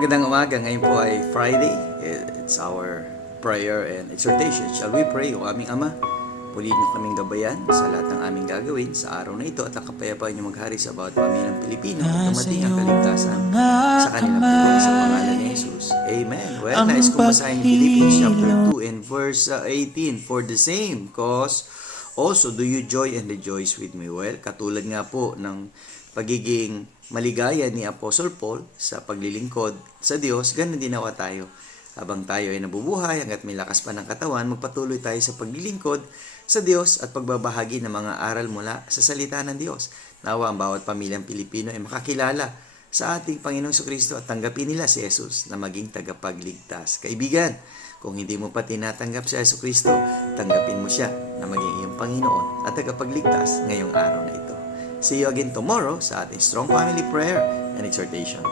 Magandang umaga. Ngayon po ay Friday. It's our prayer and exhortation. Shall we pray? O aming Ama, pulin niyo kaming gabayan sa lahat ng aming gagawin sa araw na ito at ang kapayapaan niyo maghari sa bawat pamilyang Pilipino at dumating ang kaligtasan sa kanilang buhay sa pangalan ni Jesus. Amen. Well, nais kong basahin yung Philippians chapter 2 and verse 18. For the same cause, also do you joy and rejoice with me. Well, katulad nga po ng pagiging maligaya ni Apostle Paul sa paglilingkod sa Diyos, ganun din nawa tayo. Habang tayo ay nabubuhay, hanggat may lakas pa ng katawan, magpatuloy tayo sa paglilingkod sa Diyos at pagbabahagi ng mga aral mula sa salita ng Diyos. Nawa ang bawat pamilyang Pilipino ay makakilala sa ating Panginoong Kristo at tanggapin nila si Jesus na maging tagapagligtas. Kaibigan, kung hindi mo pa tinatanggap si Jesus Kristo, tanggapin mo siya na maging iyong Panginoon at tagapagligtas ngayong araw na ito. See you again tomorrow sa ating Strong Family Prayer and Exhortation.